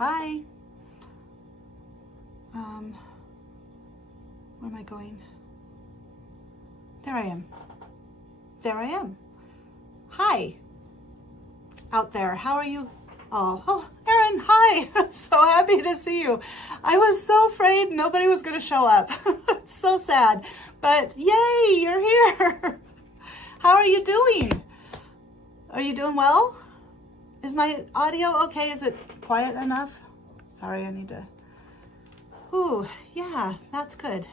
Hi. Where am I going? There I am. There I am. Hi. Out there. How are you all? Oh, Erin, hi. So happy to see you. I was so afraid nobody was going to show up. So sad. But yay, you're here. How are you doing? Are you doing well? Is my audio okay? Is it quiet enough? Sorry, I need to... Ooh, yeah, that's good.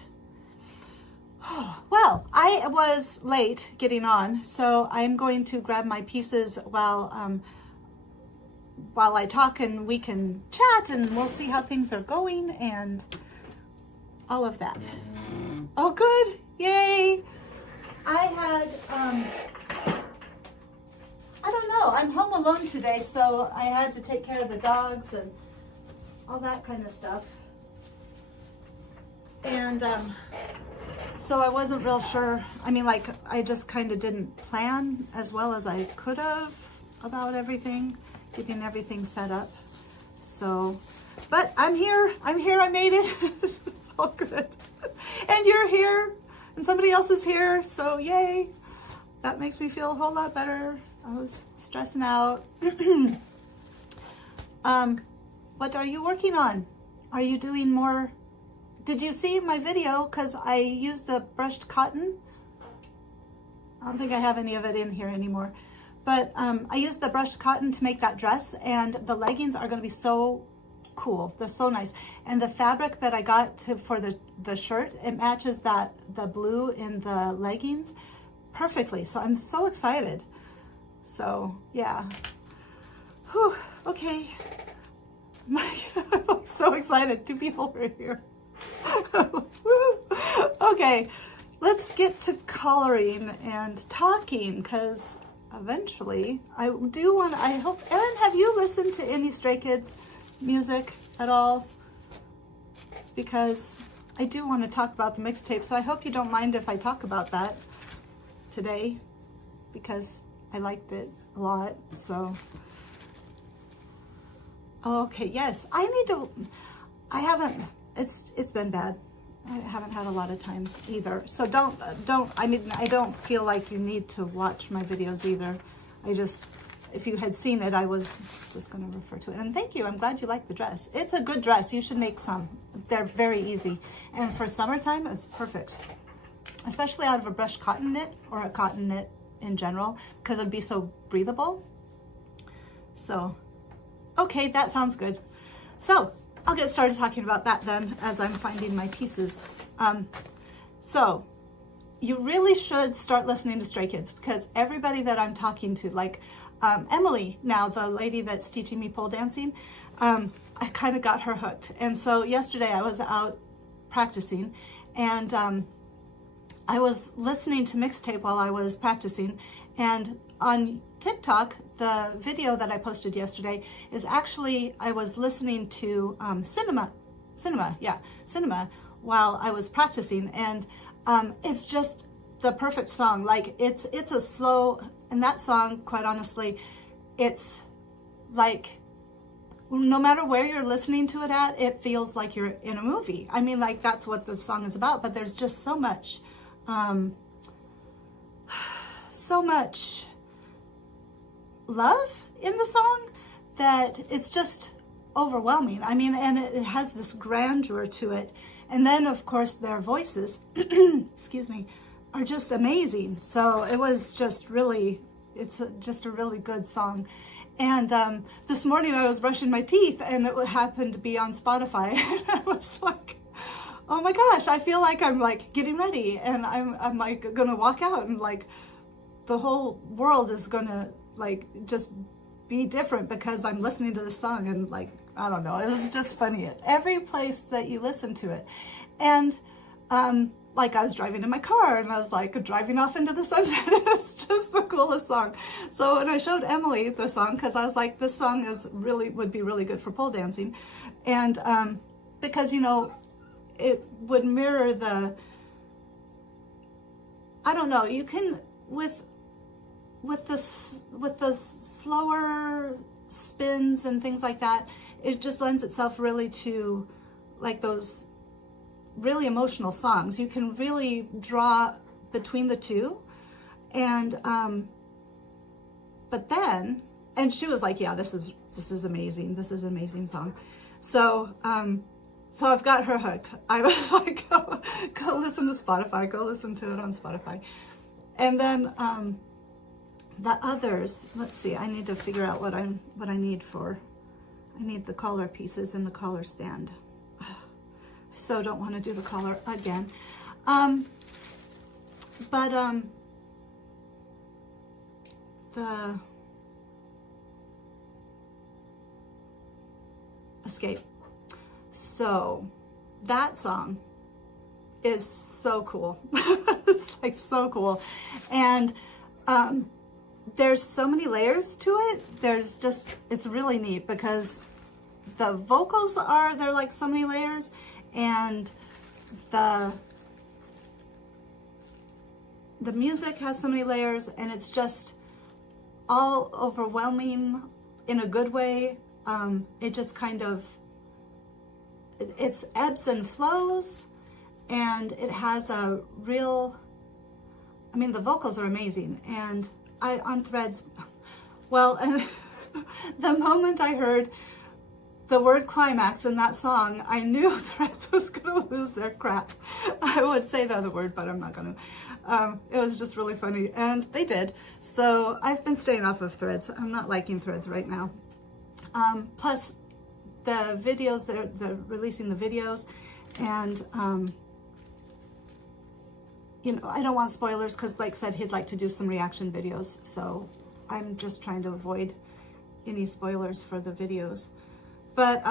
Well, I was late getting on, so I'm going to grab my pieces while I talk, and we can chat, and we'll see how things are going and all of that. Oh, good. Yay. I had, I don't know, I'm home alone today, so I had to take care of the dogs and all that kind of stuff. And so I wasn't real sure. I mean, like, I just kind of didn't plan as well as I could have about everything, getting everything set up. So, but I'm here, I made it. It's all good. And you're here, and somebody else is here, so yay. That makes me feel a whole lot better. I was stressing out. What are you working on? Are you doing more? Did you see my video? Because I used the brushed cotton. I don't think I have any of it in here anymore. But I used the brushed cotton to make that dress, and the leggings are going to be so cool. They're so nice. And the fabric that I got for the shirt, it matches the blue in the leggings perfectly. So I'm so excited. So yeah. Whew, okay. I'm so excited. 2 people are here. Okay, let's get to coloring and talking, because eventually I hope, Erin, have you listened to any Stray Kids music at all? Because I do want to talk about the mixtape, so I hope you don't mind if I talk about that today, because I liked it a lot. So okay, yes, I haven't, it's been bad. I haven't had a lot of time either. So I don't feel like you need to watch my videos either. If you had seen it, I was just going to refer to it. And thank you, I'm glad you like the dress. It's a good dress, you should make some. They're very easy. And for summertime, it's perfect. Especially out of a brushed cotton knit, or a cotton knit in general, because it'd be so breathable. So, okay, that sounds good. So, I'll get started talking about that then as I'm finding my pieces. So you really should start listening to Stray Kids, because everybody that I'm talking to, like Emily now, the lady that's teaching me pole dancing, I kind of got her hooked. And so yesterday I was out practicing, and I was listening to mixtape while I was practicing, and on TikTok, the video that I posted yesterday is actually, I was listening to cinema while I was practicing, and it's just the perfect song. Like, it's a slow, and that song, quite honestly, it's like, no matter where you're listening to it at, it feels like you're in a movie. I mean, like, that's what the song is about, but there's just so much love in the song that it's just overwhelming. I mean, and it has this grandeur to it. And then, of course, their voices, excuse me, are just amazing. So it was just really, just a really good song. And this morning I was brushing my teeth, and it happened to be on Spotify. And I was like, oh my gosh, I feel like I'm like getting ready, and I'm like gonna walk out, and like the whole world is gonna like just be different because I'm listening to this song. And like, I don't know, it was just funny at every place that you listen to it. And like, I was driving in my car, and I was like driving off into the sunset. It's just the coolest song. So when I showed Emily the song, because I was like, this song would be really good for pole dancing, and because, you know, it would mirror I don't know, you can with the slower spins and things like that, it just lends itself really to like those really emotional songs. You can really draw between the two. And but then, and she was like, yeah, this is amazing. This is an amazing song. So so I've got her hooked. I was like, go listen to Spotify, go listen to it on Spotify. And then the others, let's see, I need to figure out what I need for, I need the collar pieces and the collar stand. I so don't want to do the collar again. The Escape. So that song is so cool. It's like so cool. And there's so many layers to it. There's just, it's really neat because the vocals they're like so many layers, and the music has so many layers, and it's just all overwhelming in a good way. It just kind of, it's ebbs and flows, and it has a real, I mean, the vocals are amazing. And on Threads, well, and the moment I heard the word climax in that song, I knew Threads was gonna lose their crap. I would say the other word, but I'm not gonna. It was just really funny, and they did. So I've been staying off of Threads. I'm not liking Threads right now. Plus the videos, they're releasing the videos, and you know, I don't want spoilers because Blake said he'd like to do some reaction videos. So I'm just trying to avoid any spoilers for the videos. But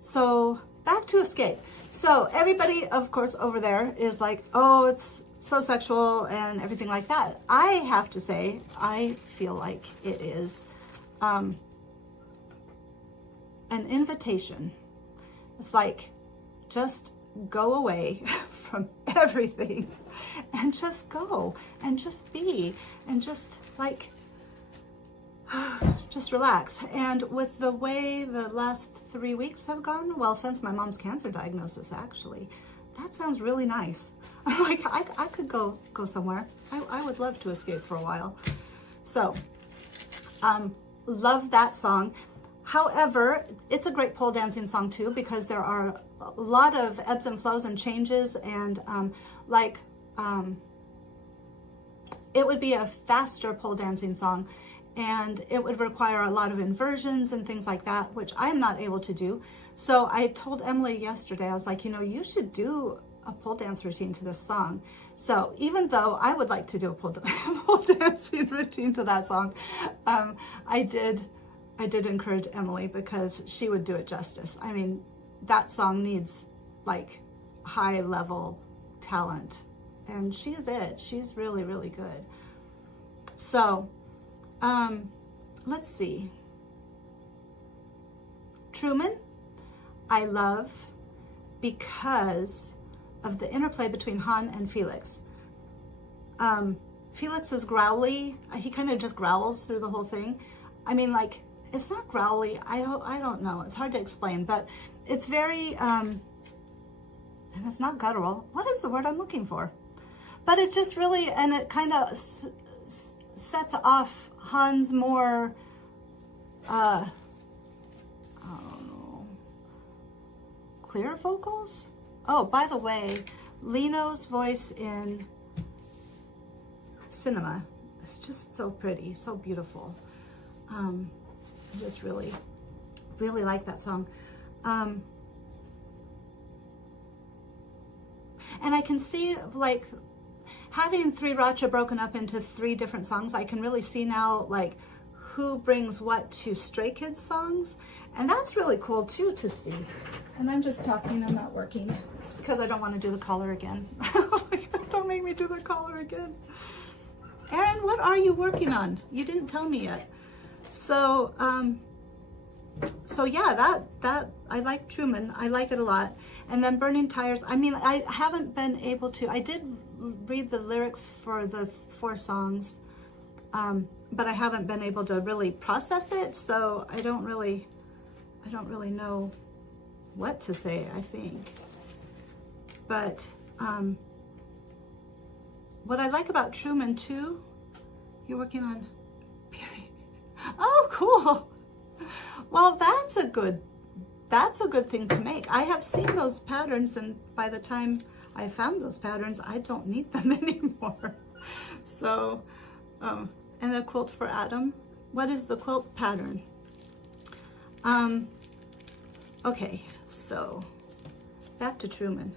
so back to Escape. So everybody, of course, over there is like, oh, it's so sexual and everything like that. I have to say, I feel like it is an invitation. It's like, just go away from everything and just go and just be and just like just relax. And with the way the last 3 weeks have gone, well, since my mom's cancer diagnosis, actually, that sounds really nice. I'm like, I could go somewhere. I would love to escape for a while. So love that song. However, it's a great pole dancing song too, because there are a lot of ebbs and flows and changes, and it would be a faster pole dancing song, and it would require a lot of inversions and things like that, which I'm not able to do. So I told Emily yesterday, I was like, you know, you should do a pole dance routine to this song. So even though I would like to do a pole dancing routine to that song, I did encourage Emily because she would do it justice. I mean, that song needs like high level talent, and she's it. She's really, really good. So let's see. Truman, I love because of the interplay between Han and Felix. Felix is growly. He kind of just growls through the whole thing. I mean, like, it's not growly. I don't know. It's hard to explain, but it's very, and it's not guttural. What is the word I'm looking for? But it's just really, and it kind of sets off Han's more, I don't know, clear vocals? Oh, by the way, Lino's voice in Cinema is just so pretty, so beautiful. I just really, really like that song. And I can see, like, having Three Racha broken up into 3 different songs, I can really see now, like, who brings what to Stray Kids songs. And that's really cool, too, to see. And I'm just talking, I'm not working. It's because I don't want to do the collar again. Oh my God, don't make me do the collar again. Erin, what are you working on? You didn't tell me yet. So, so yeah, that I like Truman. I like it a lot. And then Burning Tires. I mean, I haven't been able to. I did read the lyrics for the 4 songs, but I haven't been able to really process it. So I don't really. I don't really know what to say, I think. But what I like about Truman too, you're working on period. Oh, cool. Well, that's a good thing to make. I have seen those patterns, and by the time I found those patterns, I don't need them anymore. So, and the quilt for Adam. What is the quilt pattern? Okay, so back to Truman.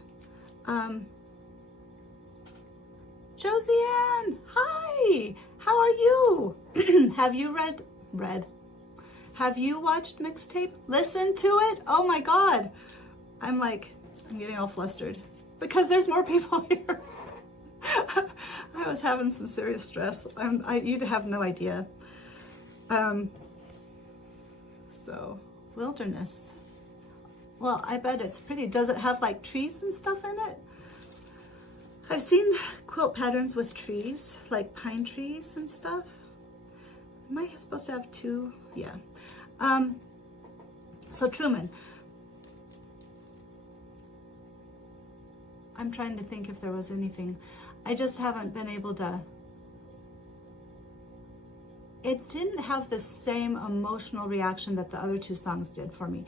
Josiane, hi, how are you? Have you have you watched Mixtape? Listened to it? Oh my God. I'm getting all flustered because there's more people here. I was having some serious stress. You'd have no idea. So, wilderness. Well, I bet it's pretty. Does it have like trees and stuff in it? I've seen quilt patterns with trees, like pine trees and stuff. Am I supposed to have two? Yeah. So Truman. I'm trying to think if there was anything. I just haven't been able to. It didn't have the same emotional reaction that the other two songs did for me.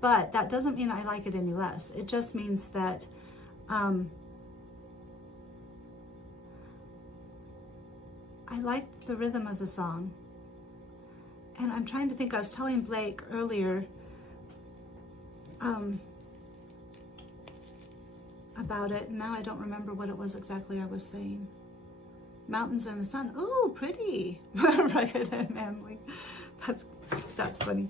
But that doesn't mean I like it any less. It just means that I liked the rhythm of the song. And I'm trying to think, I was telling Blake earlier about it, and now I don't remember what it was exactly I was saying. Mountains and the sun. Ooh, pretty. Rugged and manly. That's funny.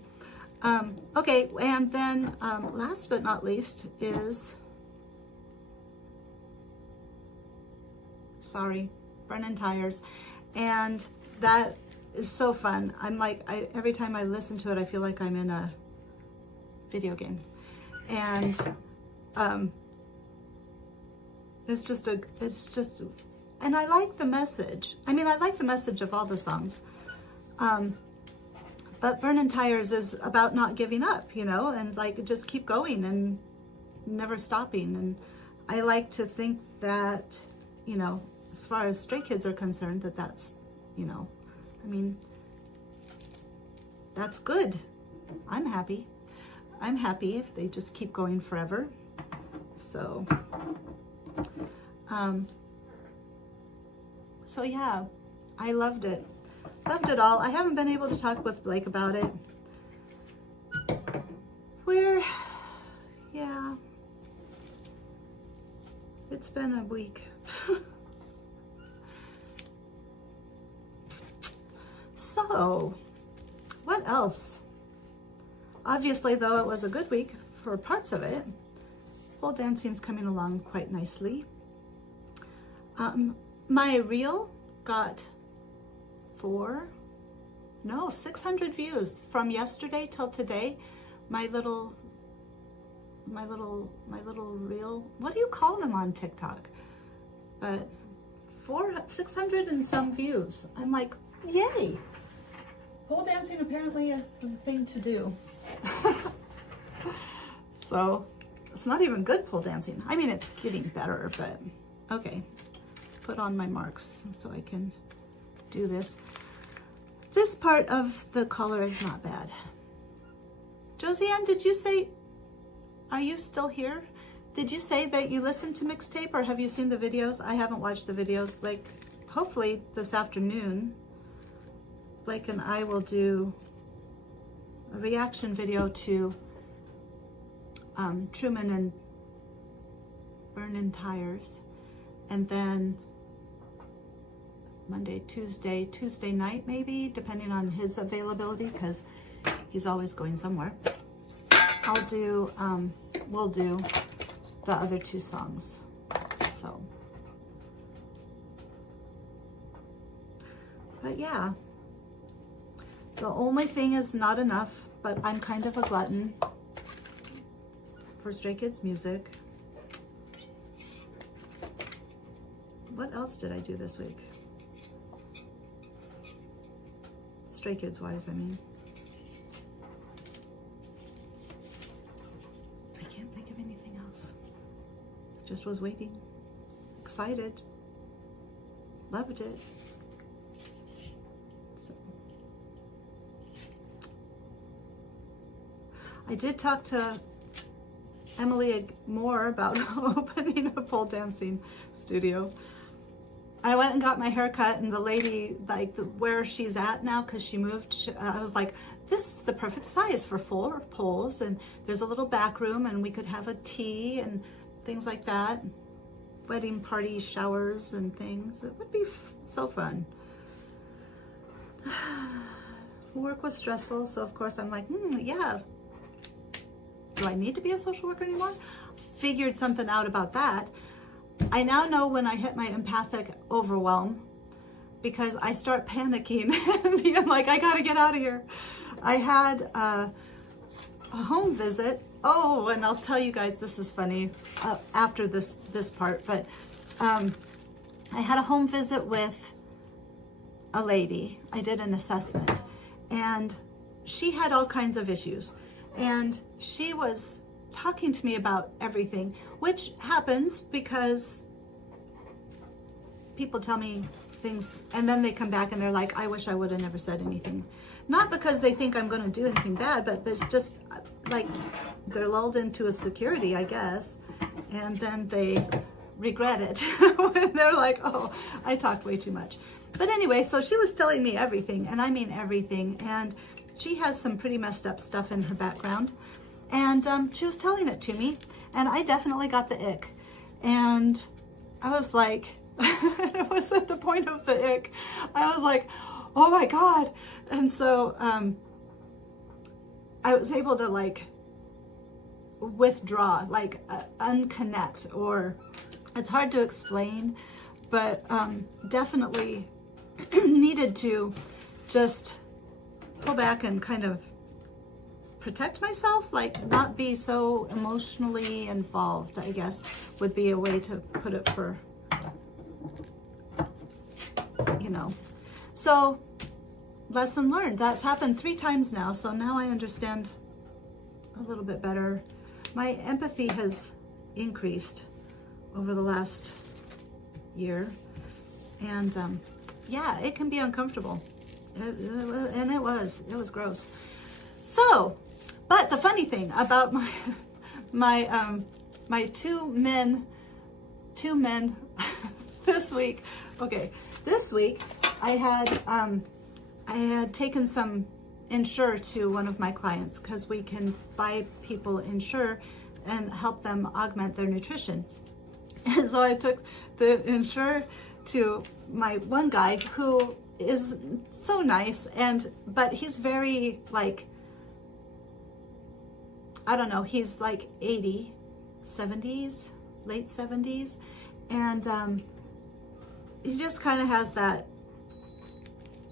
Okay, and then last but not least is, sorry, Burning Tires. And that is so fun. I'm like, every time I listen to it, I feel like I'm in a video game. And and I like the message. I mean, I like the message of all the songs. But Burning Tires is about not giving up, you know, and like just keep going and never stopping. And I like to think that, you know, as far as Stray Kids are concerned, that's, you know, I mean, that's good. I'm happy. I'm happy if they just keep going forever. So, so yeah, I loved it. Loved it all. I haven't been able to talk with Blake about it. Yeah, it's been a week. So, what else? Obviously, though, it was a good week for parts of it. Pole dancing's coming along quite nicely. My reel got 600 views from yesterday till today. My little reel, what do you call them on TikTok? But 600 and some views. I'm like, yay. Pole dancing apparently is the thing to do. So it's not even good pole dancing. I mean, it's getting better, but okay. Let's put on my marks so I can do this. This part of the collar is not bad. Josiane, did you say, are you still here? Did you say that you listened to Mixtape, or have you seen the videos? I haven't watched the videos. Like, hopefully this afternoon, Blake and I will do a reaction video to Truman and Burning Tires, and then Monday, Tuesday night maybe, depending on his availability, because he's always going somewhere. We'll do the other two songs. So, but yeah, the only thing is not enough, but I'm kind of a glutton for Stray Kids music. What else did I do this week? Stray Kids wise, I mean. just was waiting, excited, loved it. So. I did talk to Emily more about opening a pole dancing studio. I went and got my hair cut, and the lady, like where she's at now, because she moved, I was like, this is the perfect size for 4 poles, and there's a little back room, and we could have a tea and things like that. Wedding party showers and things. It would be so fun. Work was stressful, so of course I'm like, yeah. Do I need to be a social worker anymore? Figured something out about that. I now know when I hit my empathic overwhelm, because I start panicking and being like, I gotta get out of here. I had a home visit. Oh, and I'll tell you guys, this is funny after this part, but I had a home visit with a lady. I did an assessment, and she had all kinds of issues, and she was talking to me about everything, which happens because people tell me things and then they come back and they're like, I wish I would have never said anything. Not because they think I'm going to do anything bad, but just like they're lulled into a security, I guess, and then they regret it when they're like, oh, I talked way too much. But anyway, so she was telling me everything, and I mean everything, and she has some pretty messed up stuff in her background. And she was telling it to me, and I definitely got the ick. And I was like, it was at the point of the ick. I was like, oh my God. And so I was able to like withdraw, like unconnect, or it's hard to explain, but definitely needed to just go back and kind of protect myself, like not be so emotionally involved, I guess would be a way to put it, for, you know. So lesson learned. That's happened 3 times now, so now I understand a little bit better. My empathy has increased over the last year, and yeah, it can be uncomfortable, and it was gross. So, but the funny thing about my two men this week. Okay, this week I had taken some Insure to one of my clients, because we can buy people Insure and help them augment their nutrition. And so I took the Insure to my one guy who is so nice, but he's very like, I don't know, he's like 80, 70s, late 70s. And he just kind of has that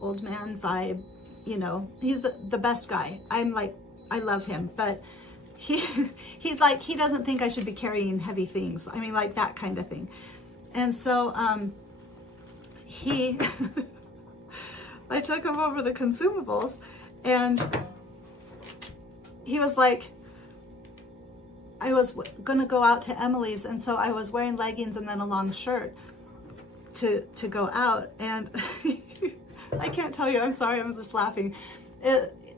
old man vibe, you know. He's the best guy. I'm like, I love him, but he's like, he doesn't think I should be carrying heavy things. I mean, like that kind of thing. And so I took him over the consumables, and he was like, I was gonna go out to Emily's, and so I was wearing leggings and then a long shirt to go out, and I can't tell you, I'm sorry, I'm just laughing.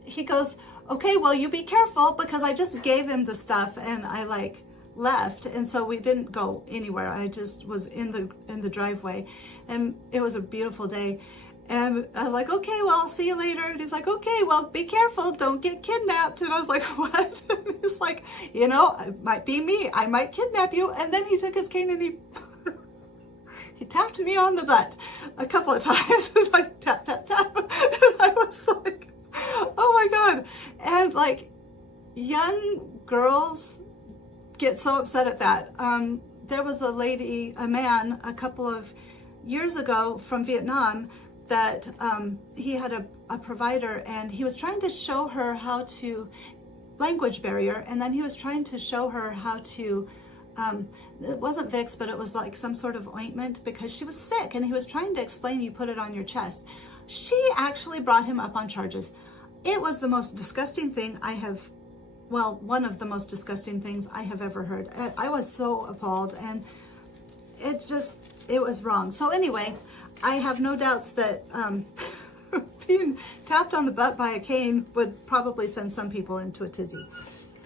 He goes, okay, well, you be careful, because I just gave him the stuff and I like left, and so we didn't go anywhere. I just was in the driveway, and it was a beautiful day. And I was like, okay, well, I'll see you later. And he's like, okay, well, be careful, don't get kidnapped. And I was like, what? And he's like, you know, it might be me, I might kidnap you. And then he took his cane and he tapped me on the butt a couple of times, like tap, tap, tap. And I was like, oh my God. And like, young girls get so upset at that. There was a man a couple of years ago from Vietnam that he had a provider, and he was trying to show her how to, language barrier, and then he was trying to show her how to, it wasn't Vicks, but it was like some sort of ointment, because she was sick, and he was trying to explain, you put it on your chest. She actually brought him up on charges. It was the most disgusting thing one of the most disgusting things I have ever heard. I was so appalled, and it was wrong. So anyway, I have no doubts that being tapped on the butt by a cane would probably send some people into a tizzy.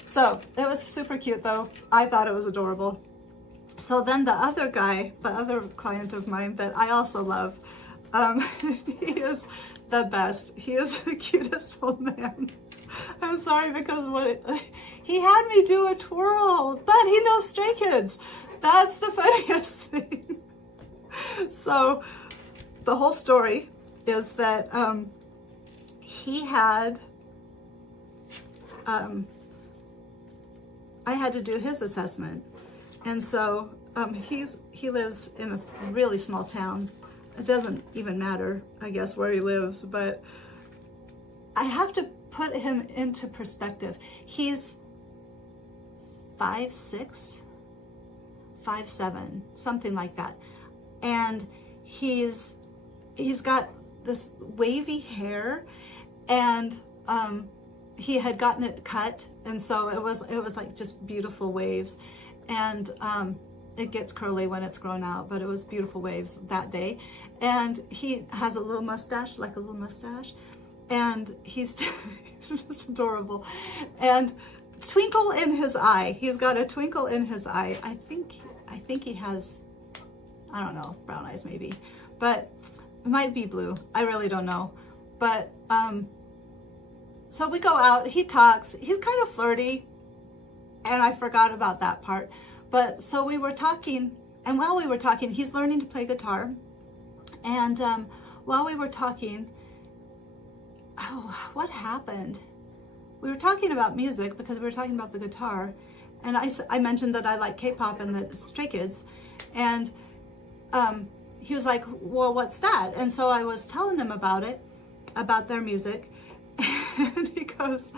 So it was super cute though. I thought it was adorable. So then the other guy, the other client of mine that I also love, he is the best. He is the cutest old man. I'm sorry because he had me do a twirl, but he knows Stray Kids. That's the funniest thing. So the whole story is that he had, I had to do his assessment. And so he lives in a really small town. It doesn't even matter, I guess, where he lives, but I have to put him into perspective. He's 5'6", 5'7", something like that. And he's got this wavy hair, and he had gotten it cut, and so it was like just beautiful waves. And it gets curly when it's grown out, but it was beautiful waves that day. And he has a little mustache, like a little mustache, and he's just adorable. And twinkle in his eye. He's got a twinkle in his eye. I think he has, I don't know, brown eyes maybe, but it might be blue. I really don't know. But so we go out. He talks. He's kind of flirty. And I forgot about that part. But so we were talking, and while we were talking, he's learning to play guitar. And while we were talking, oh, what happened? We were talking about music because we were talking about the guitar. And I mentioned that I like K-pop and the Stray Kids. And he was like, well, what's that? And so I was telling him about it, about their music. And he goes,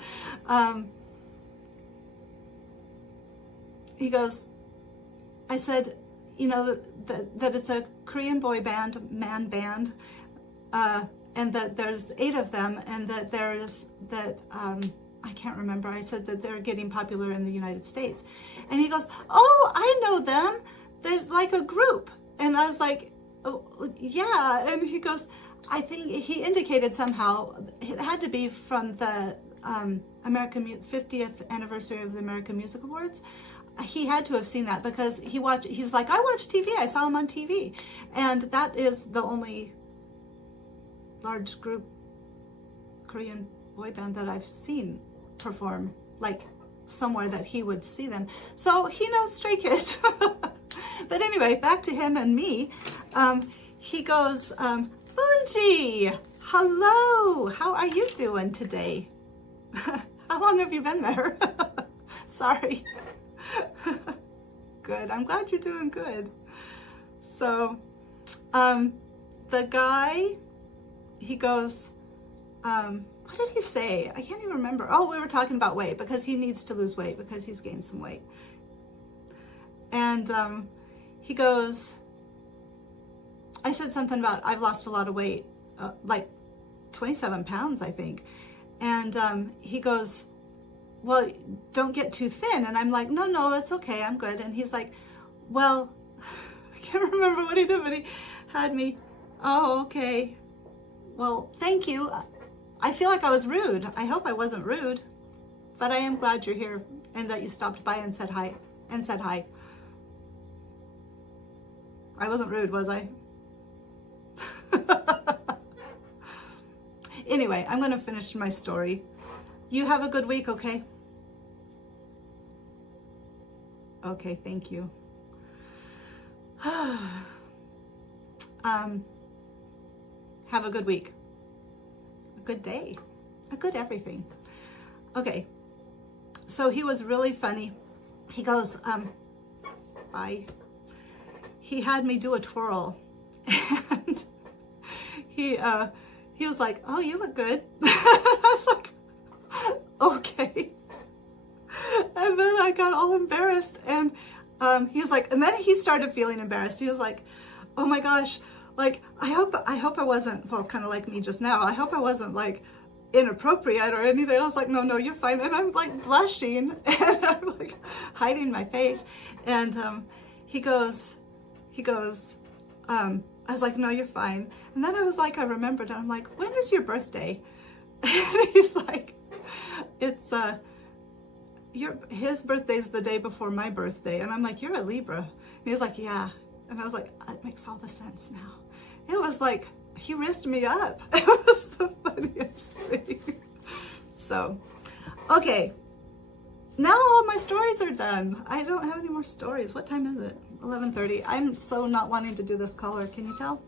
I said, you know, that it's a Korean boy band, man band, and that there's 8 of them, and that I can't remember. I said that they're getting popular in the United States. And he goes, oh, I know them. There's like a group. And I was like, oh, yeah. And he goes, I think he indicated somehow, it had to be from the 50th anniversary of the American Music Awards. He had to have seen that because he's like, I watch TV. I saw him on TV. And that is the only large group Korean boy band that I've seen perform, like somewhere that he would see them. So he knows Stray Kids. But anyway, back to him and me. He goes, Bungie, hello. How are you doing today? How long have you been there? Sorry. Good. I'm glad you're doing good. So, the guy, he goes, what did he say? I can't even remember. Oh, we were talking about weight because he needs to lose weight because he's gained some weight. And he goes, I said something about I've lost a lot of weight, like 27 pounds, I think. And he goes, well, don't get too thin. And I'm like, no, it's okay. I'm good. And he's like, well, I can't remember what he did, but he had me. Oh, okay. Well, thank you. I feel like I was rude. I hope I wasn't rude, but I am glad you're here and that you stopped by and said hi. I wasn't rude, was I? Anyway, I'm going to finish my story. You have a good week, okay? Okay, thank you. Have a good week. A good day. A good everything. Okay. So he was really funny. He goes, bye. He had me do a twirl. And he was like, oh, you look good. I was like, okay. And then I got all embarrassed, and he was like, and then he started feeling embarrassed. He was like, oh my gosh, like, I hope I wasn't, well, kind of like me just now, I hope I wasn't like inappropriate or anything. I was like, no, you're fine. And I'm like blushing, and I'm like hiding my face. And he goes, he goes, I was like, no, you're fine. And then I was like, I remembered, I'm like, when is your birthday? And he's like, it's, his birthday's the day before my birthday. And I'm like, you're a Libra. And he was like, yeah. And I was like, it makes all the sense now. It was like, he risked me up. It was the funniest thing. So, okay. Now all my stories are done. I don't have any more stories. What time is it? 11:30. I'm so not wanting to do this color. Can you tell?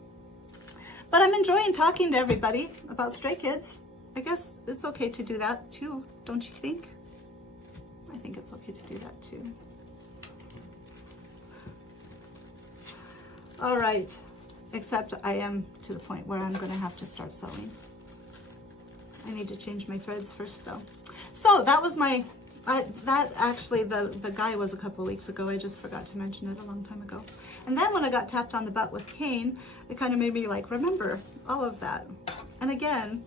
But I'm enjoying talking to everybody about stray kids. I guess it's okay to do that too, don't you think? I think it's okay to do that too. All right. Except I am to the point where I'm going to have to start sewing. I need to change my threads first though. So that was my... that actually, the guy was a couple of weeks ago. I just forgot to mention it a long time ago. And then when I got tapped on the butt with Kane, it kind of made me like remember all of that. And again,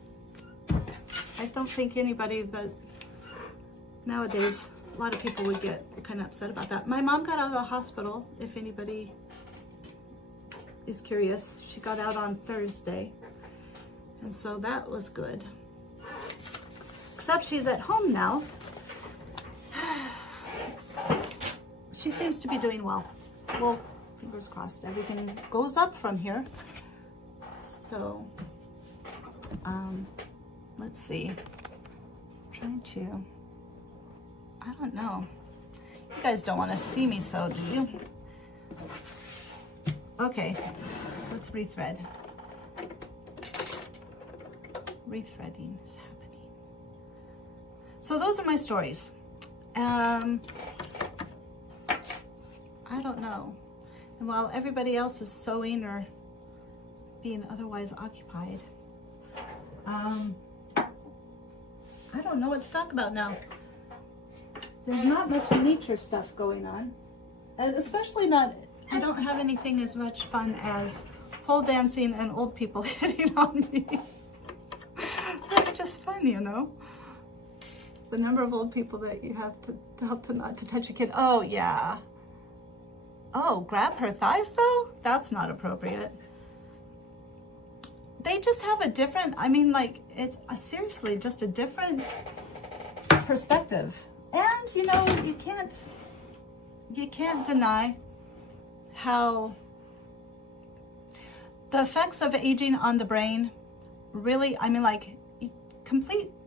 I don't think anybody that nowadays, a lot of people would get kind of upset about that. My mom got out of the hospital, if anybody is curious. She got out on Thursday. And so that was good. Except she's at home now. She seems to be doing well. Well, fingers crossed, everything goes up from here. So, let's see. I'm trying to, I don't know. You guys don't want to see me sew, do you? Okay, let's rethread. Rethreading is happening. So those are my stories. I don't know. And while everybody else is sewing or being otherwise occupied, I don't know what to talk about now. There's not much nature stuff going on. Especially not, I don't have anything as much fun as pole dancing and old people hitting on me. That's just fun, you know? The number of old people that you have to help to not to touch a kid. Oh, yeah. Oh, grab her thighs, though? That's not appropriate. They just have a different, I mean, like, it's seriously just a different perspective. And, you know, you can't deny how the effects of aging on the brain really, I mean, like,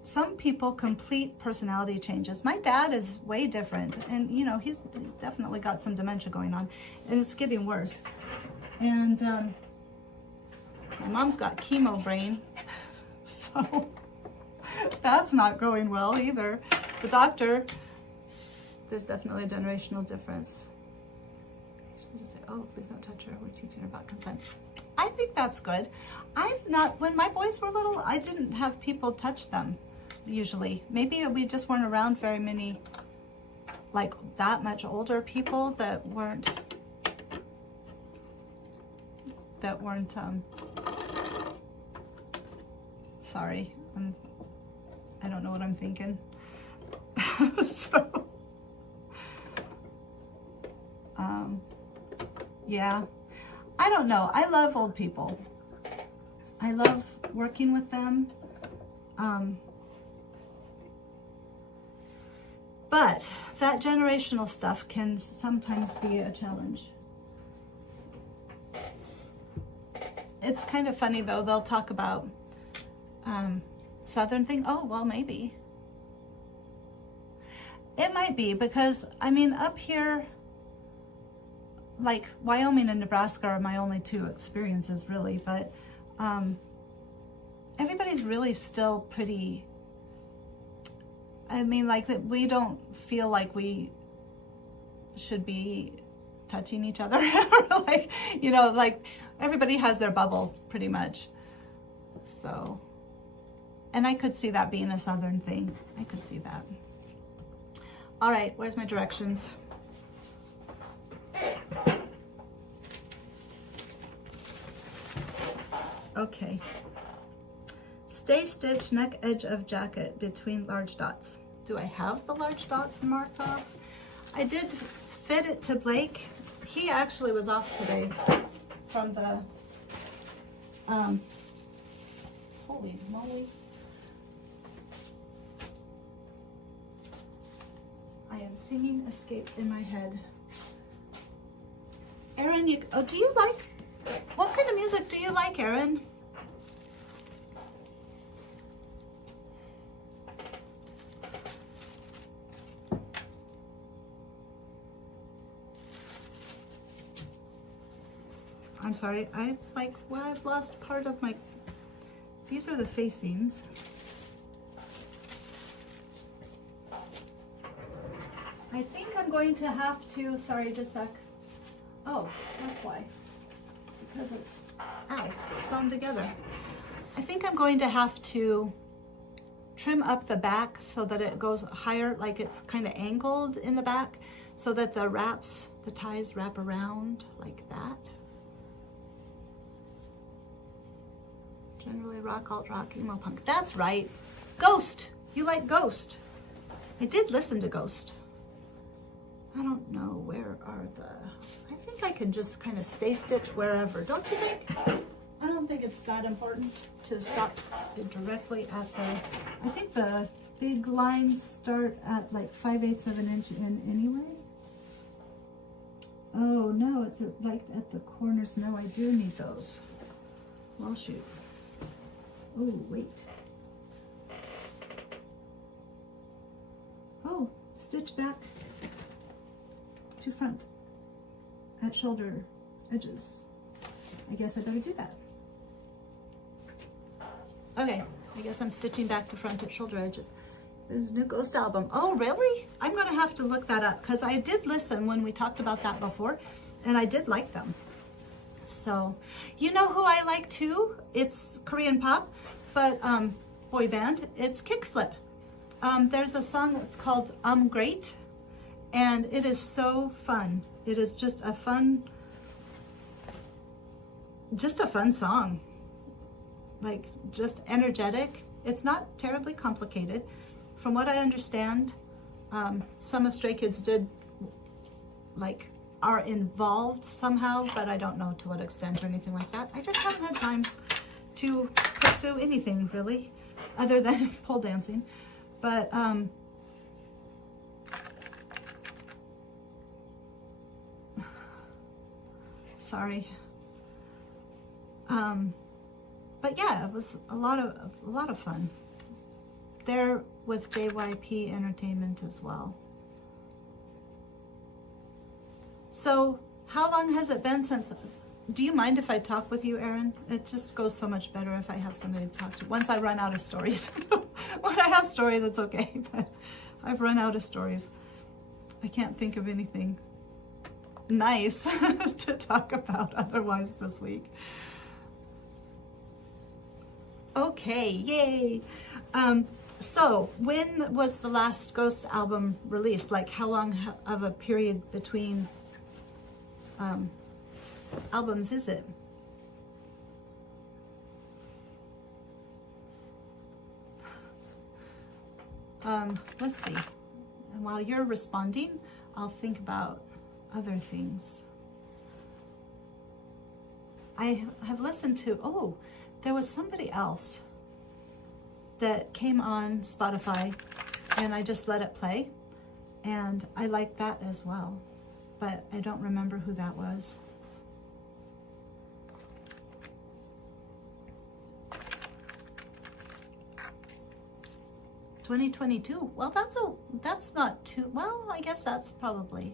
some people complete personality changes. My dad is way different, and you know, he's definitely got some dementia going on, and it's getting worse. And my mom's got chemo brain, so that's not going well either. The doctor, there's definitely a generational difference. She just say, oh, please don't touch her. We're teaching her about consent. I think that's good. When my boys were little, I didn't have people touch them. Usually, maybe we just weren't around very many, like that much older people that weren't sorry, I don't know what I'm thinking. So yeah, I don't know. I love old people. I love working with them. But that generational stuff can sometimes be a challenge. It's kind of funny though, they'll talk about Southern thing. Oh, well, maybe. It might be because, I mean, up here, like Wyoming and Nebraska are my only two experiences really, but everybody's really still pretty, I mean, like that we don't feel like we should be touching each other. Like, you know, like everybody has their bubble pretty much. So, and I could see that being a Southern thing. I could see that. All right, where's my directions? Okay. Stay stitch neck edge of jacket between large dots. Do I have the large dots marked off? I did fit it to Blake. he actually was off today from the, holy moly. I am singing Escape in my head. Erin, do you like, what kind of music do you like, Erin? I'm sorry, I've lost part of my, these are the facings. I think I'm going to have to, sorry, just a sec. Oh, that's why. Because it's, ow, sewn together. I think I'm going to have to trim up the back so that it goes higher, like it's kind of angled in the back, so that the ties wrap around like that. Generally rock, alt rock, emo punk. That's right. Ghost. You like Ghost. I did listen to Ghost. I don't know, where are I think I can just kind of stay stitch wherever, don't you think? I don't think it's that important to stop it directly at I think the big lines start at like 5/8 of an inch in anyway. Oh no, it's like at the corners. No, I do need those. Well, shoot. Oh, wait. Oh, stitch back to front at shoulder edges. I guess I better do that. Okay, I guess I'm stitching back to front at shoulder edges. There's a new Ghost album. Oh, really? I'm gonna have to look that up because I did listen when we talked about that before and I did like them. So, you know who I like too? It's Korean pop, but boy band, it's Kickflip. There's a song that's called Great, and it is so fun. It is just a fun song. Like, just energetic. It's not terribly complicated. From what I understand, some of Stray Kids are involved somehow, but I don't know to what extent or anything like that. I just haven't had time to pursue anything really, other than pole dancing. But sorry. But yeah, it was a lot of fun. They're with JYP Entertainment as well. So how long has it been since, do you mind if I talk with you, Erin? It just goes so much better if I have somebody to talk to. Once I run out of stories. When I have stories, it's okay, but I've run out of stories. I can't think of anything nice to talk about otherwise this week. Okay, yay. So when was the last Ghost album released? Like, how long of a period between albums is it? Let's see. And while you're responding, I'll think about other things. I have listened to, oh, there was somebody else that came on Spotify and I just let it play, and I liked that as well, but I don't remember who that was. $2022. Well, that's not too, well, I guess that's probably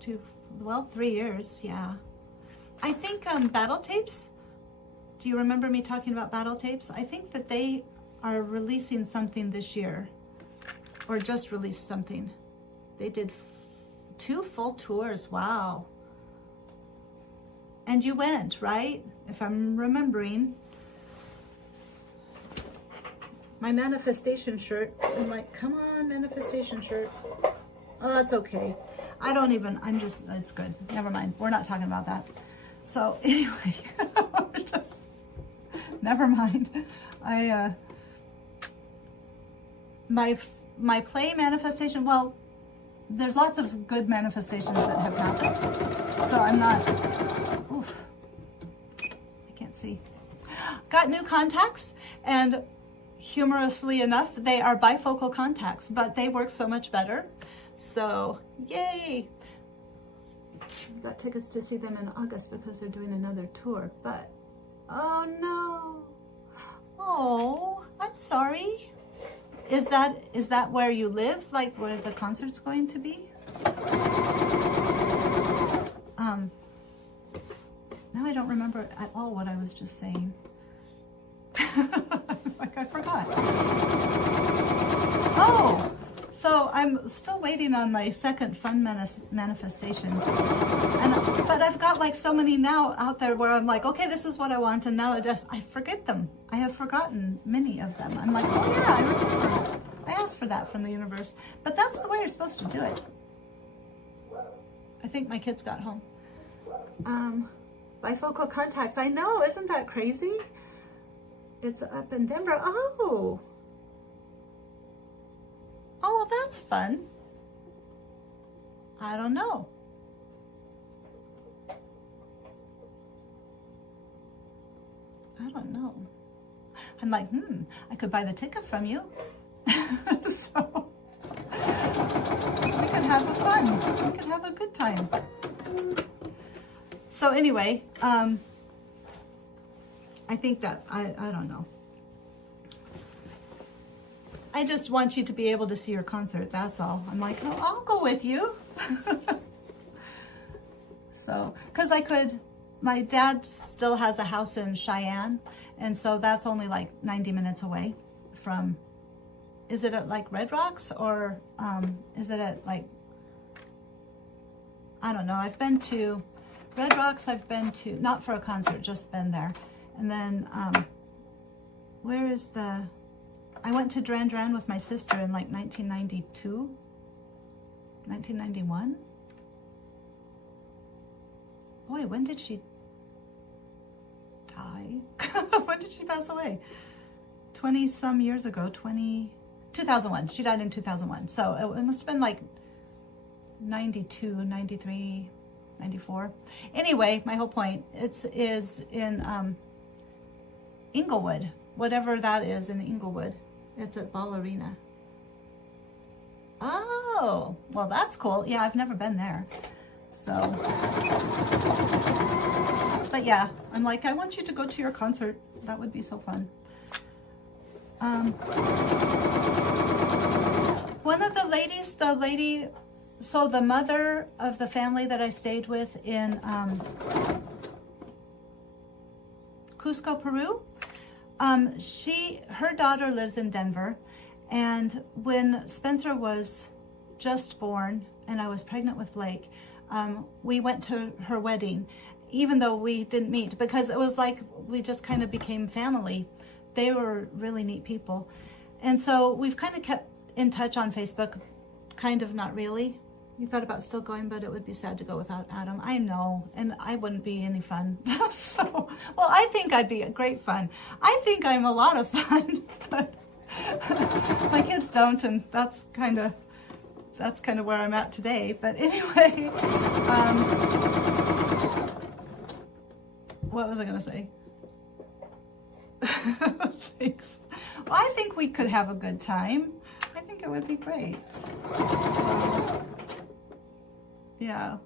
3 years, yeah. I think Battle Tapes, do you remember me talking about Battle Tapes? I think that they are releasing something this year, or just released something. They did 2 full tours, wow. And you went, right? If I'm remembering. My manifestation shirt, I'm like, come on, manifestation shirt. Oh, that's okay. It's good. Never mind. We're not talking about that. So anyway, never mind. My play manifestation, well, there's lots of good manifestations that have happened. So I'm not, oof, I can't see. Got new contacts, and humorously enough, they are bifocal contacts, but they work so much better. So yay. We got tickets to see them in August because they're doing another tour, but oh no. Oh, I'm sorry. Is that where you live? Like where the concert's going to be? Now I don't remember at all what I was just saying. Like I forgot. Oh, so I'm still waiting on my second fun manifestation. But I've got like so many now out there where I'm like, okay, this is what I want, and now I forget them. I have forgotten many of them. I'm like, oh yeah, I remember. I asked for that from the universe. But that's the way you're supposed to do it. I think my kids got home. Bifocal contacts. I know, isn't that crazy? It's up in Denver. Oh, well, that's fun. I don't know. I don't know. I'm like, I could buy the ticket from you. So we could have fun. We could have a good time. So anyway, I think that, I don't know. I just want you to be able to see your concert, that's all. I'm like, oh, I'll go with you. So, because my dad still has a house in Cheyenne, and so that's only like 90 minutes away from, is it at like Red Rocks, or is it at like, I don't know. I've been to Red Rocks, I've been to, not for a concert, just been there. And then, where is the, I went to Duran Duran with my sister in like 1992, 1991. Boy, when did she die? When did she pass away? 20 some years ago, 2001. She died in 2001. So it must have been like 92, 93, 94. Anyway, my whole point, is in Inglewood, whatever that is in Inglewood. It's at Ball Arena. Oh, well, that's cool. Yeah, I've never been there. So, but yeah, I'm like, I want you to go to your concert. That would be so fun. One of the ladies, so the mother of the family that I stayed with in Cusco, Peru, her daughter lives in Denver, and when Spencer was just born and I was pregnant with Blake, we went to her wedding, even though we didn't meet, because it was like we just kind of became family. They were really neat people. And so we've kind of kept in touch on Facebook, kind of, not really. You thought about still going, but it would be sad to go without Adam. I know, and I wouldn't be any fun. So, well, I think I'd be a great fun. I think I'm a lot of fun, but my kids don't, and that's kind of where I'm at today. But anyway, what was I gonna say? Thanks. Well, I think we could have a good time. I think it would be great. So, yeah.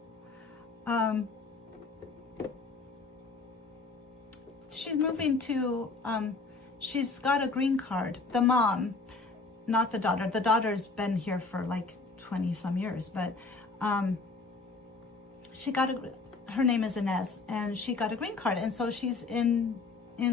She's moving to, she's got a green card. The mom, not the daughter. The daughter's been here for like 20 some years, but she got her name is Inez, and she got a green card. And so she's in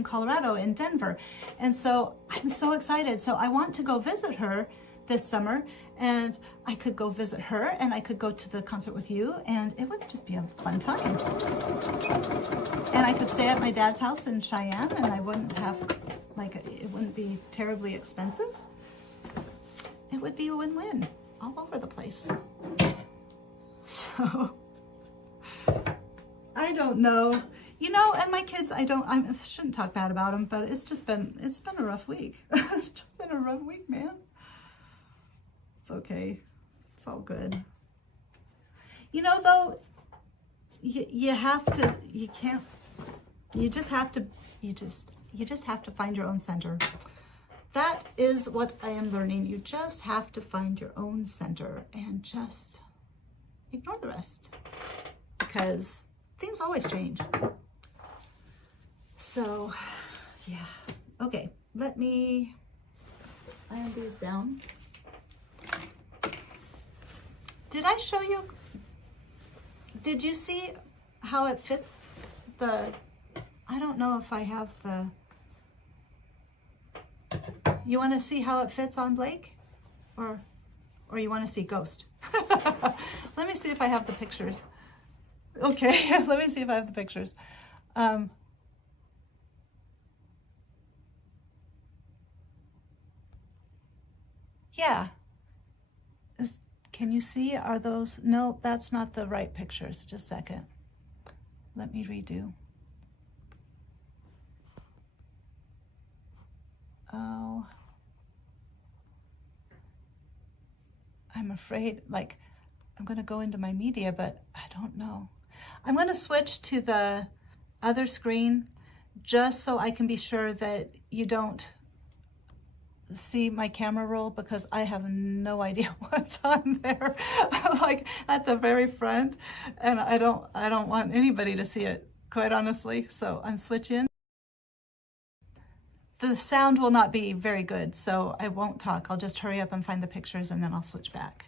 Colorado, in Denver. And so I'm so excited. So I want to go visit her this summer, and I could go visit her, and I could go to the concert with you, and it would just be a fun time. And I could stay at my dad's house in Cheyenne, and I wouldn't have, like, it wouldn't be terribly expensive. It would be a win-win all over the place. So, I don't know. You know, and my kids, I shouldn't talk bad about them, but it's been a rough week. It's just been a rough week, man. It's okay. It's all good. You know, though, you have to, you can't, you just have to, you just have to find your own center. That is what I am learning. You just have to find your own center and just ignore the rest, because things always change. So, yeah. Okay, let me iron these down. Did I show you? Did you see how it fits the, I don't know if I have the, you want to see how it fits on Blake? Or you want to see Ghost? Let me see if I have the pictures. Okay, let me see if I have the pictures. Yeah. Can you see? Are those? No, that's not the right pictures. Just a second. Let me redo. Oh. I'm afraid, like, I'm going to go into my media, but I don't know. I'm going to switch to the other screen just so I can be sure that you don't see my camera roll, because I have no idea what's on there. Like at the very front, and I don't want anybody to see it, quite honestly. So I'm switching. The sound will not be very good, so I won't talk. I'll just hurry up and find the pictures, and then I'll switch back.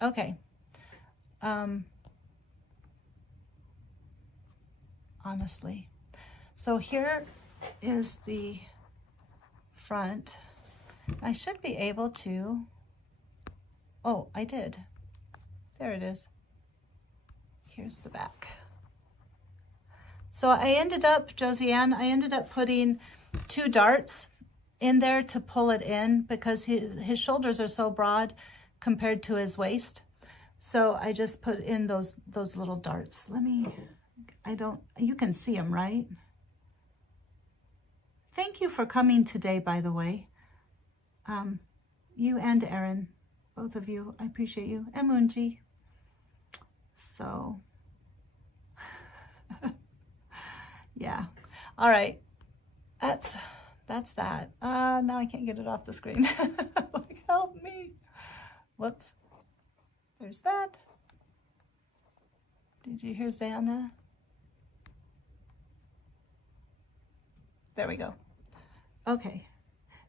Okay. Honestly. So here is the front. I should be able to, oh, I did. There it is. Here's the back. So I ended up, Josiane, I ended up putting 2 darts in there to pull it in, because his shoulders are so broad compared to his waist. So I just put in those little darts. Let me, you can see them, right? Thank you for coming today, by the way. You and Erin, both of you, I appreciate you. And Munji. So, yeah. All right. That's that. Now I can't get it off the screen. Like, help me. Whoops. There's that. Did you hear Xana? There we go. Okay.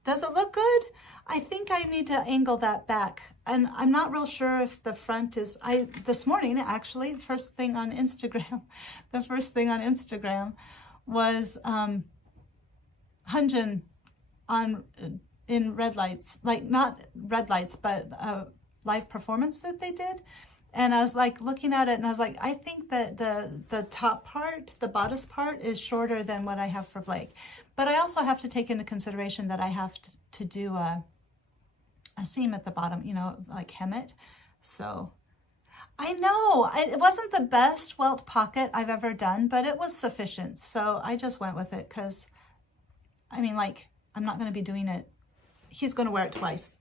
Does it look good? I think I need to angle that back. And I'm not real sure if the front is, this morning actually, the first thing on Instagram was Hyunjin in red lights, like not red lights, but live performance that they did. And I was like looking at it, and I was like, I think that the top part, the bodice part, is shorter than what I have for Blake. But I also have to take into consideration that I have to do a seam at the bottom, you know, like hem it. So I know it wasn't the best welt pocket I've ever done, but it was sufficient. So I just went with it, because I mean, like, I'm not going to be doing it. He's going to wear it twice.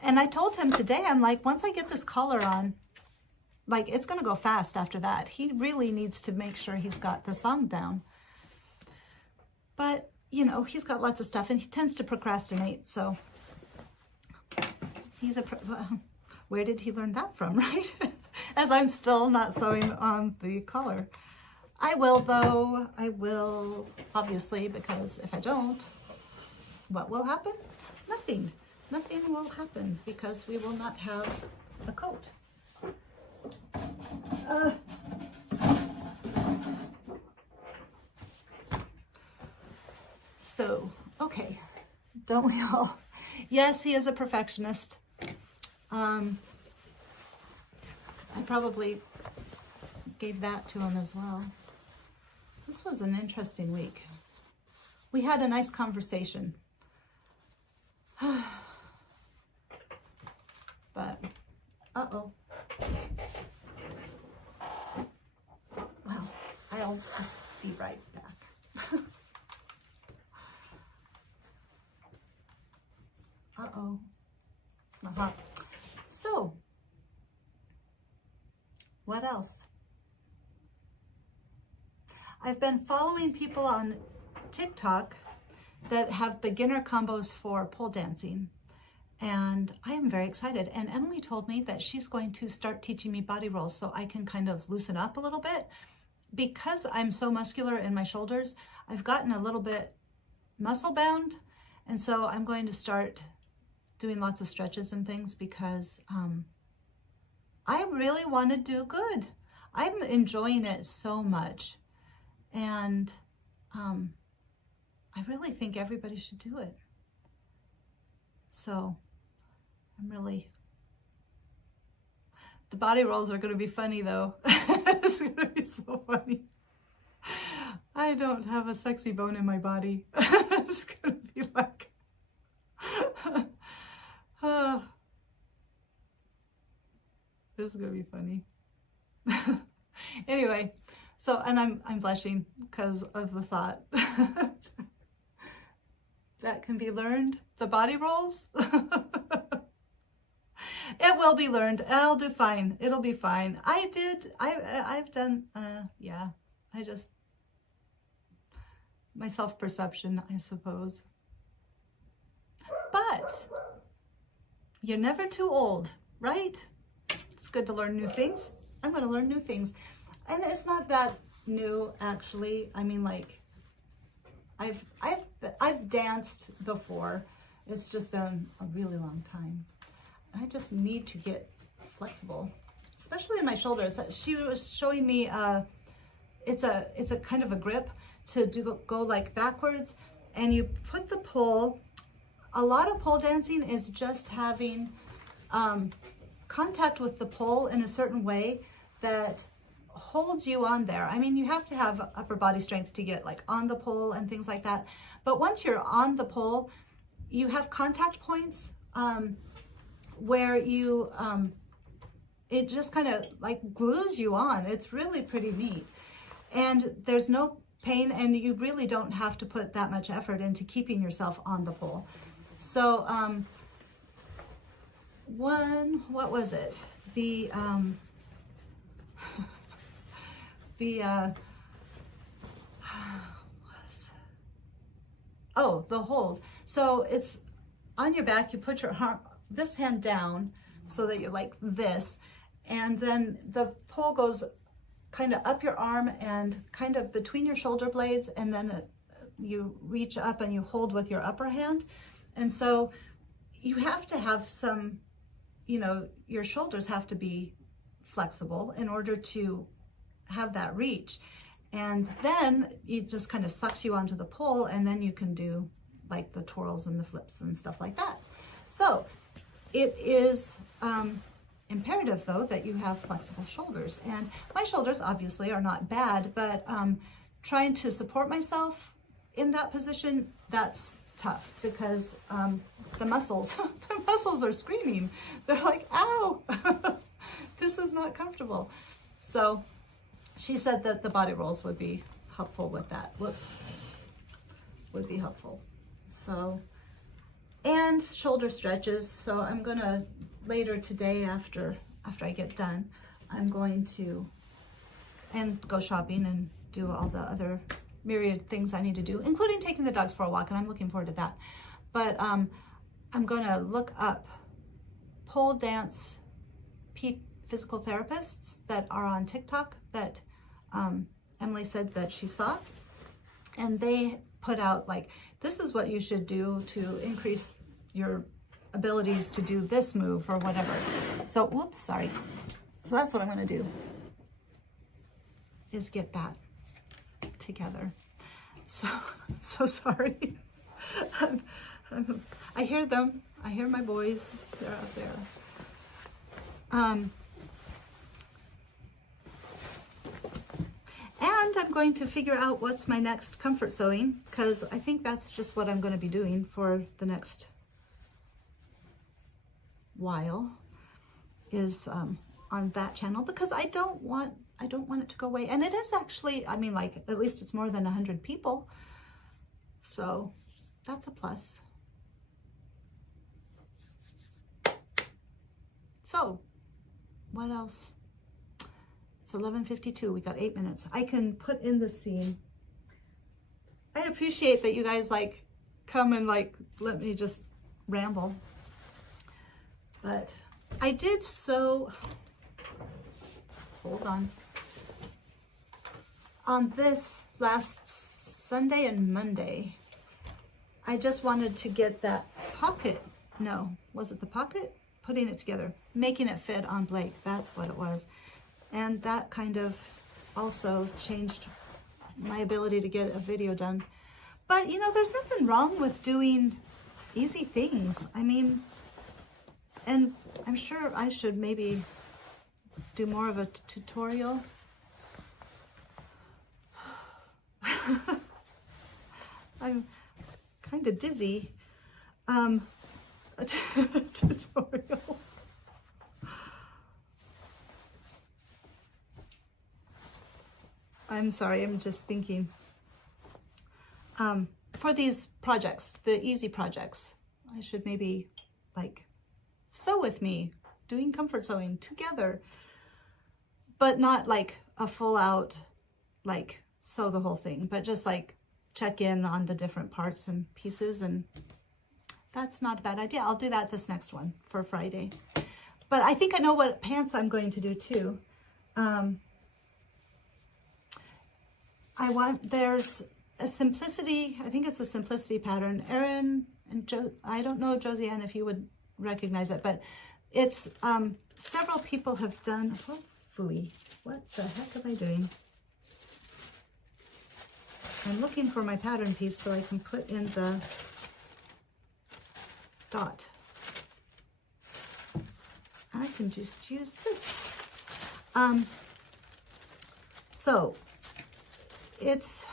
And I told him today, I'm like, once I get this collar on, like, it's going to go fast after that. He really needs to make sure he's got the song down. But, you know, he's got lots of stuff, and he tends to procrastinate. So he's where did he learn that from, right? As I'm still not sewing on the collar. I will though. I will, obviously, because if I don't, what will happen? Nothing. Nothing will happen because we will not have a coat. So, okay. Don't we all? Yes, he is a perfectionist. I probably gave that to him as well. This was an interesting week. We had a nice conversation. But, uh-oh. Well, I'll just be right back. Uh-oh. It's not hot. So, what else? I've been following people on TikTok that have beginner combos for pole dancing, and I am very excited. And Emily told me that she's going to start teaching me body rolls so I can kind of loosen up a little bit. Because I'm so muscular in my shoulders, I've gotten a little bit muscle bound, and so I'm going to start doing lots of stretches and things because I really want to do good. I'm enjoying it so much, and I really think everybody should do it. So I'm really, the body rolls are going to be funny though. It's going to be so funny. I don't have a sexy bone in my body. It's going to be like, this is going to be funny. Anyway, so, and I'm blushing because of the thought. That can be learned, the body rolls. It will be learned. I'll do fine. It'll be fine. I've done, yeah, my self-perception, I suppose. But you're never too old, right? It's good to learn new things. I'm going to learn new things. And it's not that new, actually. I mean, like, I've danced before. It's just been a really long time. I just need to get flexible, especially in my shoulders. She was showing me, it's a kind of a grip to go like backwards, and you put the pole. A lot of pole dancing is just having contact with the pole in a certain way that holds you on there. I mean, you have to have upper body strength to get like on the pole and things like that. But once you're on the pole, you have contact points where you, it just kind of like glues you on. It's really pretty neat. And there's no pain, and you really don't have to put that much effort into keeping yourself on the pole. So, what was it? The hold. So it's on your back, you put your this hand down so that you're like this, and then the pole goes kind of up your arm and kind of between your shoulder blades, and then you reach up and you hold with your upper hand. And so you have to have some, you know, your shoulders have to be flexible in order to have that reach. And then it just kind of sucks you onto the pole, and then you can do like the twirls and the flips and stuff like that. So it is imperative though that you have flexible shoulders, and my shoulders obviously are not bad, but trying to support myself in that position, that's tough because the muscles are screaming. They're like, ow, this is not comfortable. So she said that the body rolls would be helpful with that. Would be helpful. So, and shoulder stretches. So I'm gonna later today after I get done, I'm going to go shopping and do all the other myriad things I need to do, including taking the dogs for a walk, and I'm looking forward to that. But I'm gonna look up pole dance physical therapists that are on TikTok that Emily said that she saw, and they put out like, this is what you should do to increase your abilities to do this move or whatever. So, whoops, sorry. So that's what I'm going to do, is get that together. So sorry. I hear them. I hear my boys. They're out there. And I'm going to figure out what's my next comfort sewing, because I think that's just what I'm going to be doing for the next while, is on that channel, because I don't want it to go away. And it is actually, I mean, like, at least it's more than 100 people. So that's a plus. So what else? It's 11:52. We got 8 minutes. I can put in the seam. I appreciate that you guys like come and like let me just ramble. But I did sew, hold on this last Sunday and Monday. I just wanted to get that pocket. No, was it the pocket? Putting it together, making it fit on Blake. That's what it was. And that kind of also changed my ability to get a video done. But you know, there's nothing wrong with doing easy things. I mean, and I'm sure I should maybe do more of a tutorial. I'm kind of dizzy. A tutorial. I'm sorry, I'm just thinking. For these projects, the easy projects, I should maybe like sew with me, doing comfort sewing together, but not like a full out, like sew the whole thing, but just like check in on the different parts and pieces, and that's not a bad idea. I'll do that this next one for Friday. But I think I know what pants I'm going to do too. There's a simplicity, I think it's a simplicity pattern. Erin and I don't know, Josiane, if you would recognize it, but it's, several people have done, oh, phooey, what the heck am I doing? I'm looking for my pattern piece so I can put in the dot. I can just use this. So it's,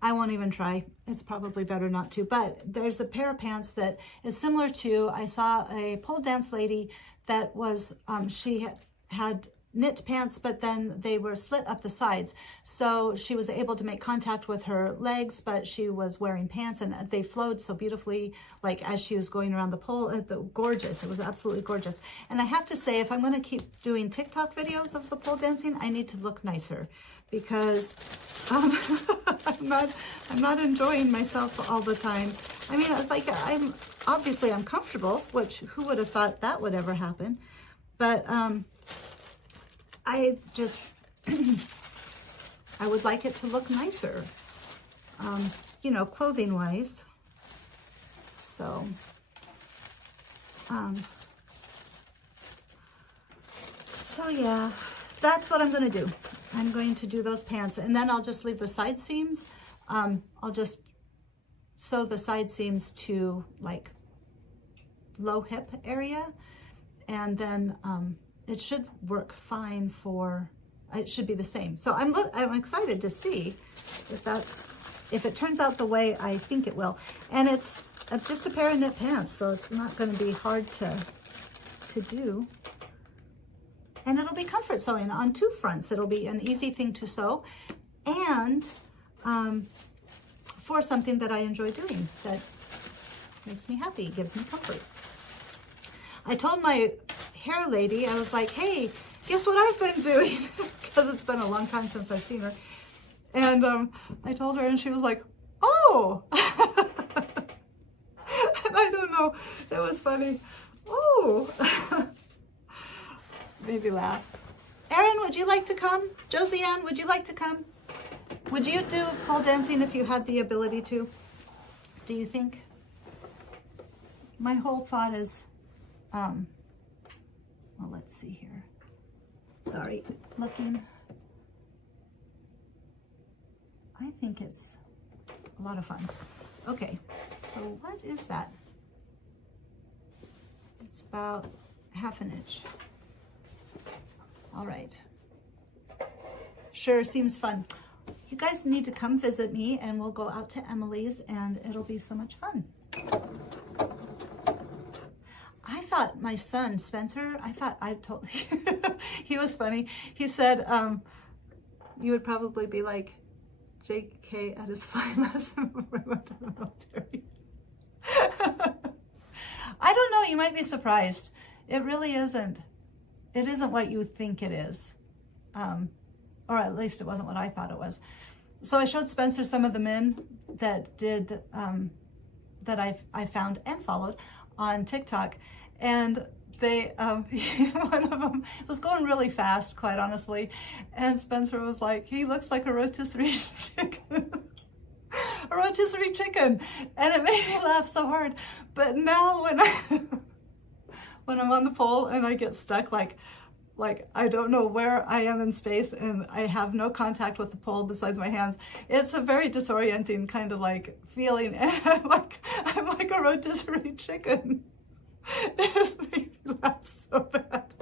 I won't even try. It's probably better not to, but there's a pair of pants that is similar to, I saw a pole dance lady that was, she had knit pants, but then they were slit up the sides. So she was able to make contact with her legs, but she was wearing pants, and they flowed so beautifully, like as she was going around the pole. Gorgeous. It was absolutely gorgeous. And I have to say, if I'm going to keep doing TikTok videos of the pole dancing, I need to look nicer, because I'm not enjoying myself all the time. I mean, like, I'm comfortable, which who would have thought that would ever happen? But I just, I would like it to look nicer, you know, clothing wise. So, yeah, that's what I'm going to do. I'm going to do those pants, and then I'll just leave the side seams. I'll just sew the side seams to like low hip area, and then, it should work fine for, it should be the same. So I'm excited to see if it turns out the way I think it will. And it's just a pair of knit pants, so it's not going to be hard to do. And it'll be comfort sewing on two fronts. It'll be an easy thing to sew, and for something that I enjoy doing, that makes me happy, gives me comfort. I told my hair lady, I was like, hey, guess what I've been doing? Because it's been a long time since I've seen her. And I told her, and she was like, oh. And I don't know, it was funny. Oh. Made me laugh. Erin, would you like to come? Josiane, would you like to come? Would you do pole dancing if you had the ability to? Do you think? My whole thought is, well, let's see here. Sorry, looking. I think it's a lot of fun. Okay, so what is that? It's about ½ an inch. All right. Sure, seems fun. You guys need to come visit me and we'll go out to Emily's and it'll be so much fun. I thought my son, Spencer, I told, he was funny. He said, you would probably be like JK at his flying lesson before he went to the military. I don't know, you might be surprised. It really isn't. It isn't what you think it is. Or at least it wasn't what I thought it was. So I showed Spencer some of the men that did, that I found and followed on TikTok. And they, one of them was going really fast, quite honestly. And Spencer was like, he looks like a rotisserie chicken. A rotisserie chicken. And it made me laugh so hard. But now when when I'm on the pole and I get stuck, like I don't know where I am in space and I have no contact with the pole besides my hands. It's a very disorienting kind of like feeling. And I'm like a rotisserie chicken. It just makes me laugh so bad.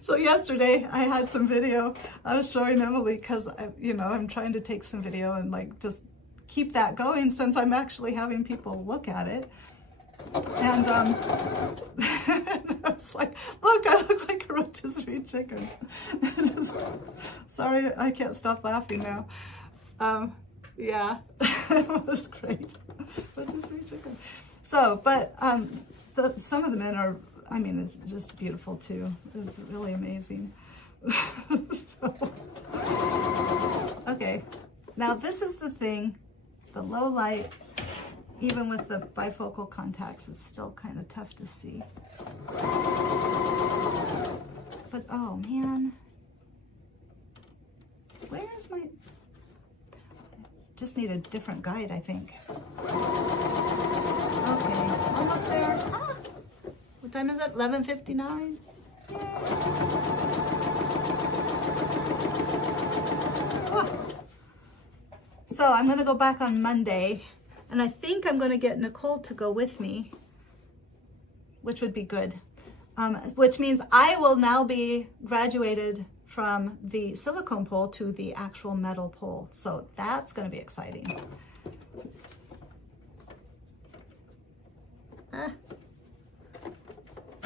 So yesterday I had some video I was showing Emily because I'm trying to take some video and like just keep that going since I'm actually having people look at it. And I was like, look, I look like a rotisserie chicken. Sorry, I can't stop laughing now. Yeah, it was great. Rotisserie chicken. So, but some of the men are, I mean, it's just beautiful too. It's really amazing. So, okay, now this is the thing, the low light, even with the bifocal contacts, is still kind of tough to see. But oh man, where is my, just need a different guide, I think. Okay, almost there. Ah, what time is it? 11:59. Oh. So I'm gonna go back on Monday. And I think I'm going to get Nicole to go with me, which would be good. Which means I will now be graduated from the silicone pole to the actual metal pole. So that's going to be exciting.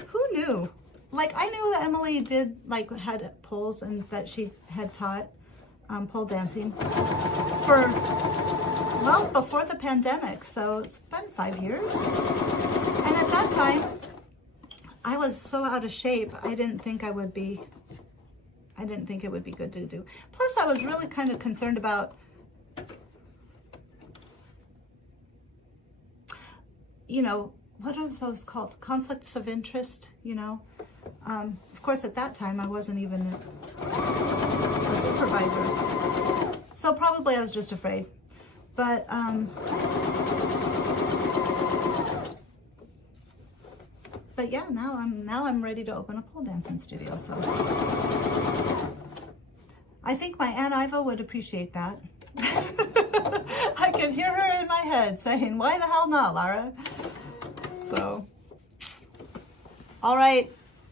Who knew? Like, I knew that Emily had poles and that she had taught pole dancing for, well, before the pandemic, so it's been 5 years. And at that time, I was so out of shape, I didn't think it would be good to do. Plus, I was really kind of concerned about, what are those called? Conflicts of interest, Of course, at that time, I wasn't even a supervisor. So probably I was just afraid. But yeah, now I'm ready to open a pole dancing studio. So I think my Aunt Iva would appreciate that. I can hear her in my head saying, "Why the hell not, Lara?" So, all right,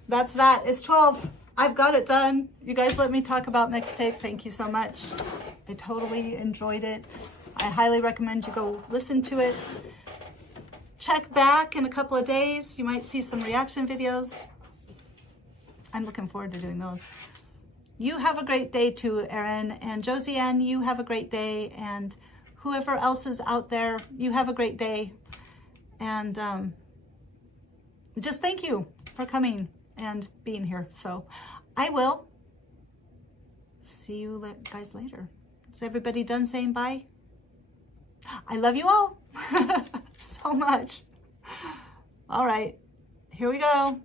that's that. It's 12. I've got it done. You guys let me talk about mixtape. Thank you so much. I totally enjoyed it. I highly recommend you go listen to it. Check back in a couple of days. You might see some reaction videos. I'm looking forward to doing those. You have a great day too, Erin. And Josiane, you have a great day. And whoever else is out there, you have a great day. And just thank you for coming and being here. So I will see you guys later. Is everybody done saying bye? I love you all so much. All right, here we go.